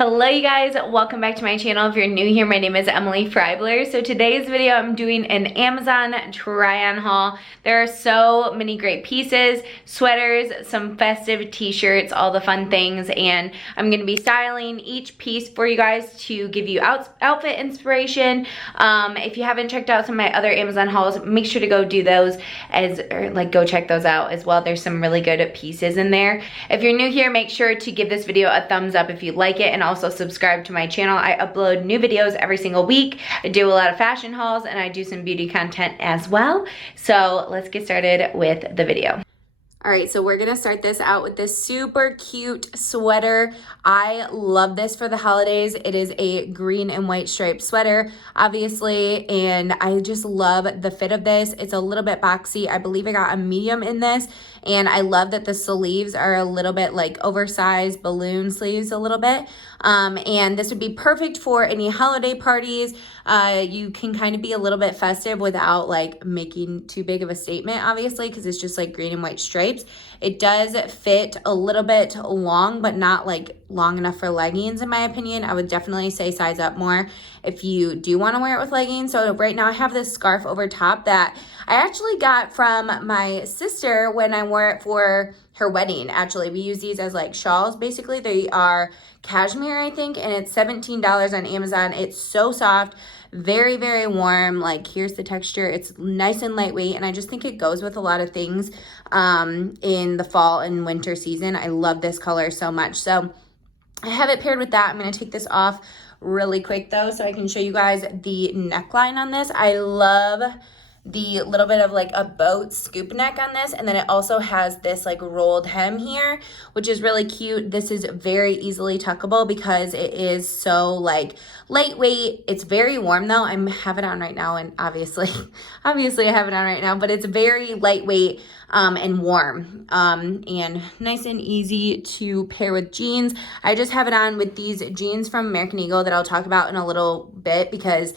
Hello you guys, welcome back to my channel. If you're new here, my name is Emily Freybler. So today's video, I'm doing an Amazon try-on haul. There are so many great pieces, sweaters, some festive t-shirts, all the fun things, and I'm gonna be styling each piece for you guys to give you outfit inspiration. If you haven't checked out some of my other Amazon hauls, make sure to go do those go check those out as well. There's some really good pieces in there. If you're new here, make sure to give this video a thumbs up if you like it, and also subscribe to my channel. I upload new videos every single week. I do a lot of fashion hauls and I do some beauty content as well. So let's get started with the video. All right, so we're gonna start this out with this super cute sweater. I love this for the holidays. It is a green and white striped sweater, obviously, and I just love the fit of this. It's a little bit boxy. I believe I got a medium in this, and I love that the sleeves are a little bit like oversized balloon sleeves a little bit. And this would be perfect for any holiday parties. You can kind of be a little bit festive without like making too big of a statement, obviously, because it's just like green and white stripes. It does fit a little bit long, but not like long enough for leggings, in my opinion. I would definitely say size up more if you do want to wear it with leggings. So right now I have this scarf over top that I actually got from my sister when I wore it for her wedding. Actually, we use these as like shawls. Basically, they are cashmere, I think, and it's $17 on Amazon. It's so soft, very, very warm. Like, here's the texture. It's nice and lightweight, and I just think it goes with a lot of things in the fall and winter season. I love this color so much. So I have it paired with that. I'm going to take this off really quick, though, so I can show you guys the neckline on this. I love the little bit of like a boat scoop neck on this, and then it also has this like rolled hem here, which is really cute. This is very easily tuckable because it is so like lightweight. It's very warm though. I have it on right now, and obviously I have it on right now, but it's very lightweight and warm and nice and easy to pair with jeans. I just have it on with these jeans from American Eagle that I'll talk about in a little bit, because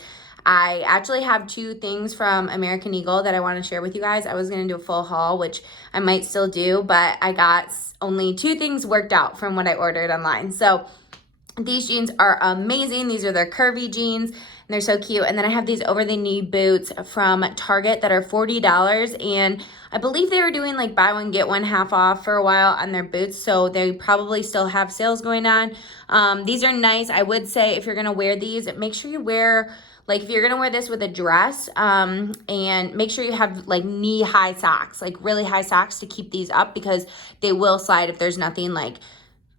I actually have two things from American Eagle that I want to share with you guys. I was going to do a full haul, which I might still do, but I got only two things worked out from what I ordered online. So these jeans are amazing. These are their Curvy Jeans, and they're so cute. And then I have these over-the-knee boots from Target that are $40, and I believe they were doing like buy one, get one half off for a while on their boots, so they probably still have sales going on. These are nice. I would say if you're going to wear these, make sure you wear, like if you're gonna wear this with a dress, and make sure you have like knee-high socks, like really high socks to keep these up, because they will slide if there's nothing like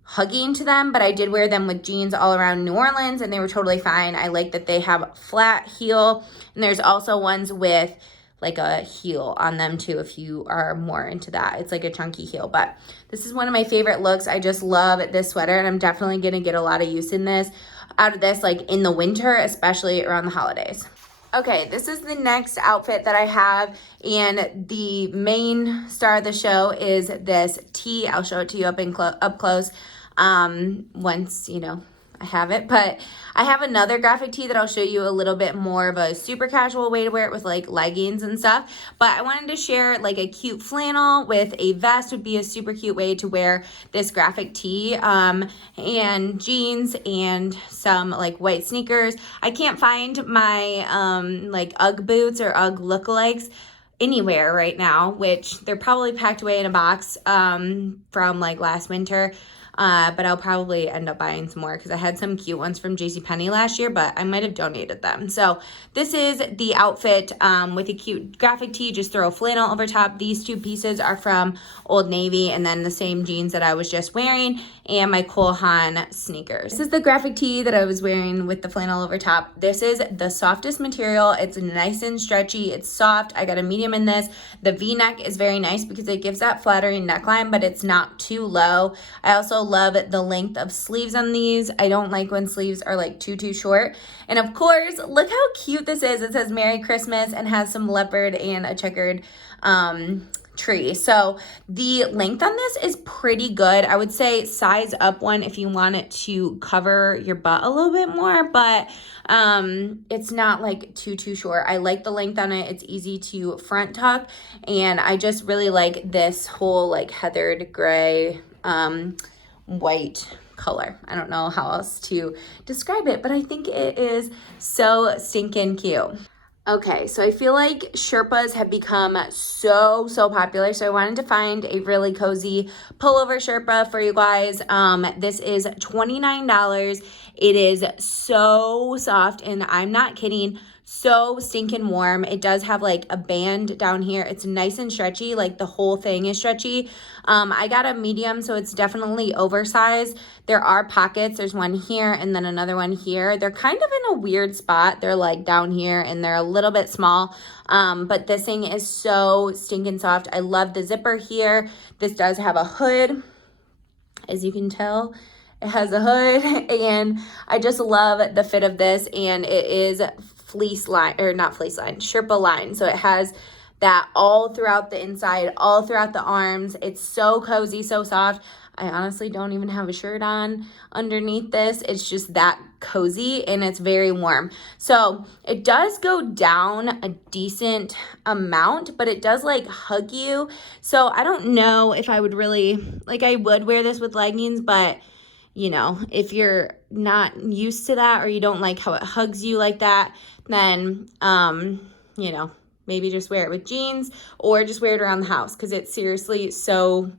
hugging to them. But I did wear them with jeans all around New Orleans and they were totally fine. I like that they have flat heel, and there's also ones with like a heel on them too if you are more into that. It's like a chunky heel, but this is one of my favorite looks. I just love this sweater, and I'm definitely gonna get a lot of use out of this like in the winter, especially around the holidays. Okay, this is the next outfit that I have, and the main star of the show is this tee. I'll show it to you up close once, you know, I have it. But I have another graphic tee that I'll show you a little bit more of a super casual way to wear it with like leggings and stuff. But I wanted to share like a cute flannel with a vest would be a super cute way to wear this graphic tee, and jeans and some like white sneakers. I can't find my like UGG boots or UGG lookalikes anywhere right now, which they're probably packed away in a box from like last winter. But I'll probably end up buying some more because I had some cute ones from JCPenney last year, but I might have donated them. So this is the outfit with a cute graphic tee. Just throw a flannel over top. These two pieces are from Old Navy, and then the same jeans that I was just wearing and my Cole Haan sneakers. This is the graphic tee that I was wearing with the flannel over top. This is the softest material. It's nice and stretchy. It's soft. I got a medium in this. The V-neck is very nice because it gives that flattering neckline, but it's not too low. I also love the length of sleeves on these. I don't like when sleeves are like too short. And of course, look how cute this is. It says Merry Christmas and has some leopard and a checkered tree. So the length on this is pretty good. I would say size up one if you want it to cover your butt a little bit more, but it's not like too short. I like the length on it. It's easy to front tuck, and I just really like this whole like heathered gray white color. I don't know how else to describe it, but I think it is so stinking cute. Okay, so I feel like Sherpas have become so popular, so I wanted to find a really cozy pullover Sherpa for you guys. This is $29. It is so soft, and I'm not kidding, so stinking warm. It does have like a band down here. It's nice and stretchy, like the whole thing is stretchy. I got a medium, so it's definitely oversized. There are pockets. There's one here and then another one here. They're kind of in a weird spot. They're like down here and they're a little bit small. But this thing is so stinking soft. I love the zipper here. This does have a hood, as you can tell. It has a hood, and I just love the fit of this, and it is fleece line, or not fleece line, Sherpa line. So it has that all throughout the inside, all throughout the arms. It's so cozy, so soft. I honestly don't even have a shirt on underneath this. It's just that cozy, and it's very warm. So it does go down a decent amount, but it does like hug you. So I don't know if I would really, like, I would wear this with leggings, but you know, if you're not used to that or you don't like how it hugs you like that, then, you know, maybe just wear it with jeans or just wear it around the house, because it's seriously so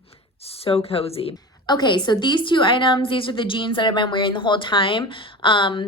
cozy. Okay, so these two items, these are the jeans that I've been wearing the whole time.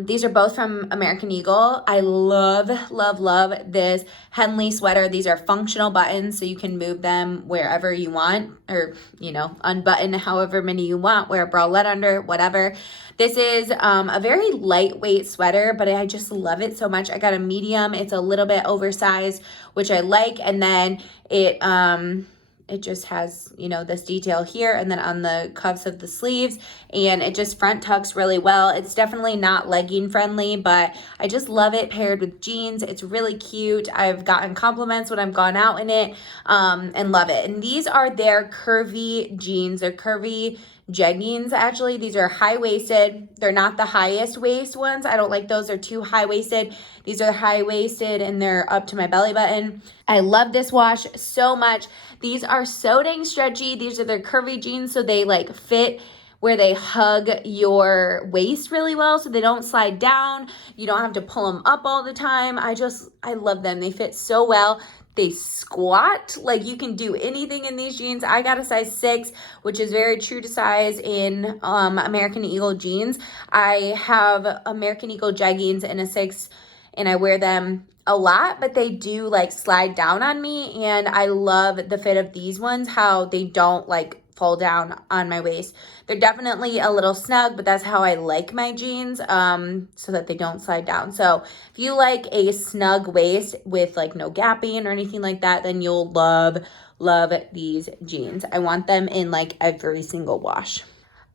These are both from American Eagle. I love this Henley sweater. These are functional buttons, so you can move them wherever you want, or, you know, unbutton however many you want, wear a bralette under, whatever. This is a very lightweight sweater, but I just love it so much. I got a medium. It's a little bit oversized, which I like, and then it just has, you know, this detail here and then on the cuffs of the sleeves, and it just front tucks really well. It's definitely not legging friendly, but I just love it paired with jeans. It's really cute. I've gotten compliments when I've gone out in it, and love it. And these are their curvy jeans. They're curvy jeggings, actually. These are high-waisted. They're not the highest waist ones. I don't like those. They're too high-waisted. These are high-waisted, and they're up to my belly button. I love this wash so much. These are so dang stretchy. These are their curvy jeans, so they like fit where they hug your waist really well, so they don't slide down. You don't have to pull them up all the time. I love them. They fit so well. They squat, like you can do anything in these jeans. I got a size 6, which is very true to size in American Eagle jeans. I have American Eagle jeggings in a 6, and I wear them a lot, but they do like slide down on me, and I love the fit of these ones, how they don't like fall down on my waist. They're definitely a little snug, but that's how I like my jeans, so that they don't slide down. So if you like a snug waist with like no gapping or anything like that, then you'll love these jeans. I want them in like every single wash.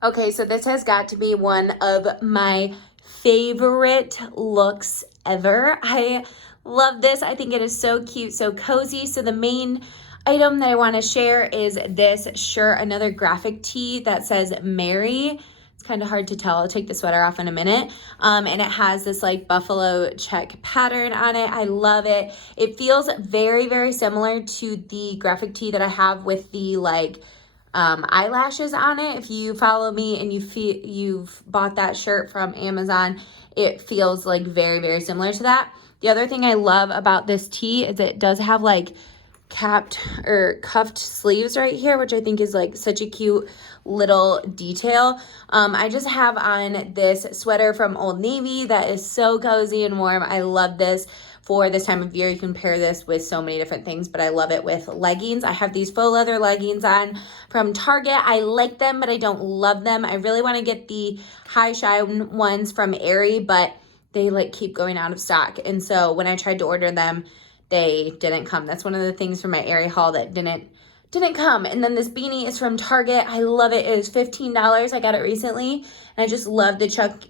Okay, so this has got to be one of my favorite looks ever. I love this. I think it is so cute, so cozy. So the main item that I want to share is this shirt, another graphic tee that says Mary. It's kind of hard to tell. I'll take the sweater off in a minute. And it has this like buffalo check pattern on it. I love it. It feels very similar to the graphic tee that I have with the like eyelashes on it. If you follow me and you've bought that shirt from Amazon, it feels like very similar to that. The other thing I love about this tee is it does have like capped or cuffed sleeves right here, which I think is like such a cute little detail. I just have on this sweater from Old Navy that is so cozy and warm. I love this for this time of year. You can pair this with so many different things, but I love it with leggings. I have these faux leather leggings on from Target. I like them, but I don't love them. I really want to get the high shine ones from Aerie, but they like keep going out of stock. And so when I tried to order them, they didn't come. That's one of the things from my Aerie haul that didn't come. And then this beanie is from Target. I love it. It is $15. I got it recently. And I just love the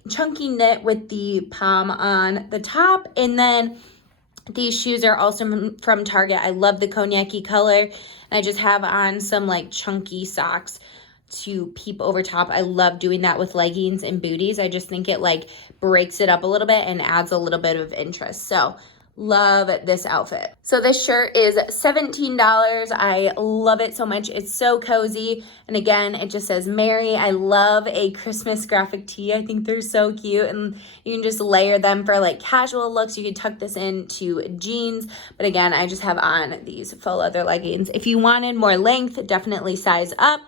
chunky knit with the pom on the top. And then these shoes are also from Target. I love the cognac-y color. And I just have on some like chunky socks to peep over top. I love doing that with leggings and booties. I just think it like breaks it up a little bit and adds a little bit of interest. So love this outfit. So this shirt is $17. I love it so much. It's so cozy. And again, it just says Merry. I love a Christmas graphic tee. I think they're so cute, and you can just layer them for like casual looks. You could tuck this into jeans. But again, I just have on these faux leather leggings. If you wanted more length, definitely size up.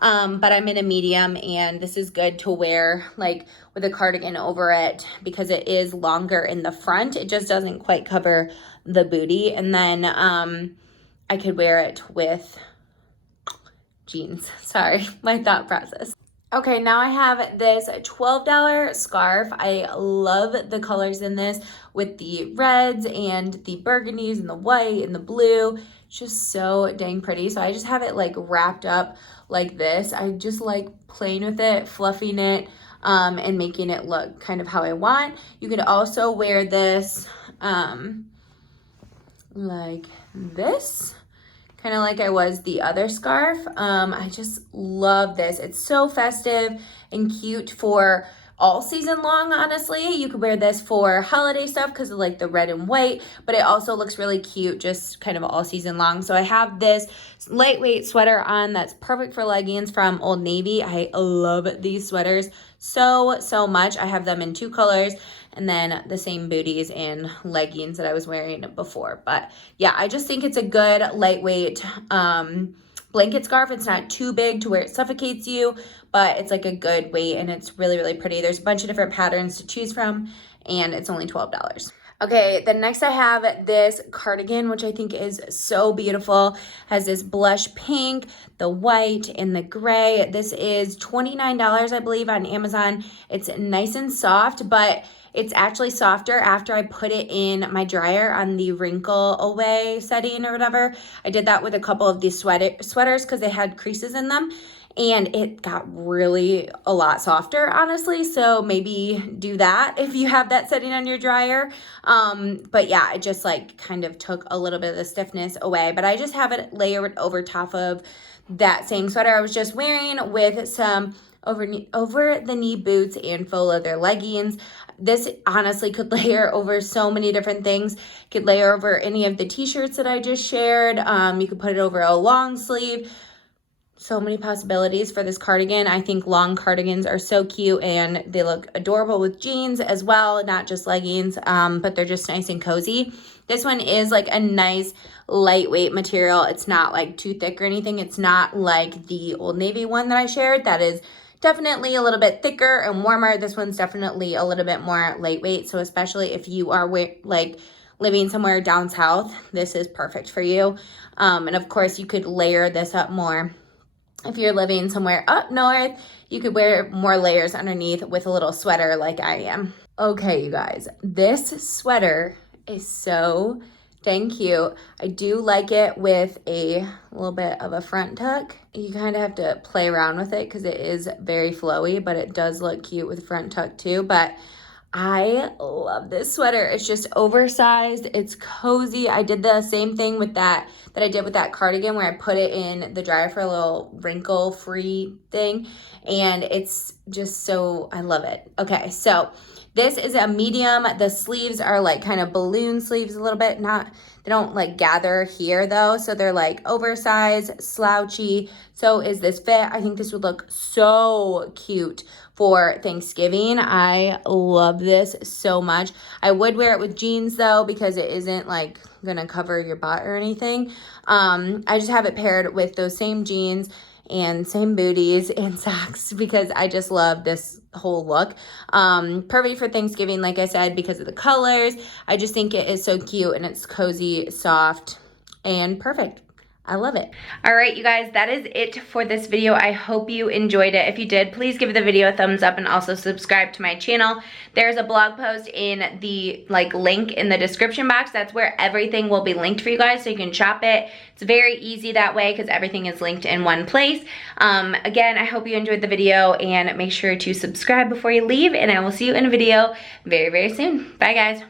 But I'm in a medium, and this is good to wear like with a cardigan over it because it is longer in the front. It just doesn't quite cover the booty. And then I could wear it with jeans. Sorry, my thought process. Okay, now I have this $12 scarf. I love the colors in this with the reds and the burgundies and the white and the blue. It's just so dang pretty. So I just have it like wrapped up like this. I just like playing with it, fluffing it, and making it look kind of how I want. You could also wear this like this, kind of like I was the other scarf. I just love this. It's so festive and cute for all season long, honestly. You could wear this for holiday stuff because of like the red and white, but it also looks really cute just kind of all season long. So I have this lightweight sweater on that's perfect for leggings from Old Navy. I love these sweaters so much. I have them in 2 colors, and then the same booties and leggings that I was wearing before. But yeah, I just think it's a good lightweight blanket scarf. It's not too big to where it suffocates you, but it's like a good weight, and it's really pretty. There's a bunch of different patterns to choose from, and it's only $12. Okay, then next I have this cardigan, which I think is so beautiful. Has this blush pink, the white, and the gray. This is $29, I believe, on Amazon. It's nice and soft, but it's actually softer after I put it in my dryer on the wrinkle away setting or whatever. I did that with a couple of these sweaters because they had creases in them, and it got really a lot softer, honestly. So maybe do that if you have that setting on your dryer. But yeah, it just like kind of took a little bit of the stiffness away. But I just have it layered over top of that same sweater I was just wearing with some over the knee boots and faux leather leggings. This honestly could layer over so many different things. Could layer over any of the t-shirts that I just shared. You could put it over a long sleeve. So many possibilities for this cardigan. I think long cardigans are so cute, and they look adorable with jeans as well, not just leggings, but they're just nice and cozy. This one is like a nice lightweight material. It's not like too thick or anything. It's not like the Old Navy one that I shared. That is definitely a little bit thicker and warmer. This one's definitely a little bit more lightweight. So especially if you are like living somewhere down south, this is perfect for you. And of course you could layer this up more. If you're living somewhere up north, you could wear more layers underneath with a little sweater like I am. Okay, you guys, this sweater is so dang cute. I do like it with a little bit of a front tuck. You kind of have to play around with it because it is very flowy, but it does look cute with front tuck too. But I love this sweater. It's just oversized. It's cozy. I did the same thing with that I did with that cardigan where I put it in the dryer for a little wrinkle-free thing. And it's just so, I love it. Okay, so this is a medium. The sleeves are like kind of balloon sleeves a little bit. They don't like gather here though. So they're like oversized, slouchy. So is this fit? I think this would look so cute for Thanksgiving. I love this so much. I would wear it with jeans though, because it isn't like gonna cover your butt or anything. I just have it paired with those same jeans and same booties and socks because I just love this whole look. Perfect for Thanksgiving, like I said, because of the colors. I just think it is so cute, and it's cozy, soft, and perfect. I love it. All right, you guys, that is it for this video. I hope you enjoyed it. If you did, please give the video a thumbs up and also subscribe to my channel. There's a blog post in the link in the description box. That's where everything will be linked for you guys, so you can shop it. It's very easy that way because everything is linked in one place. Again, I hope you enjoyed the video, and make sure to subscribe before you leave, and I will see you in a video very, very soon. Bye, guys.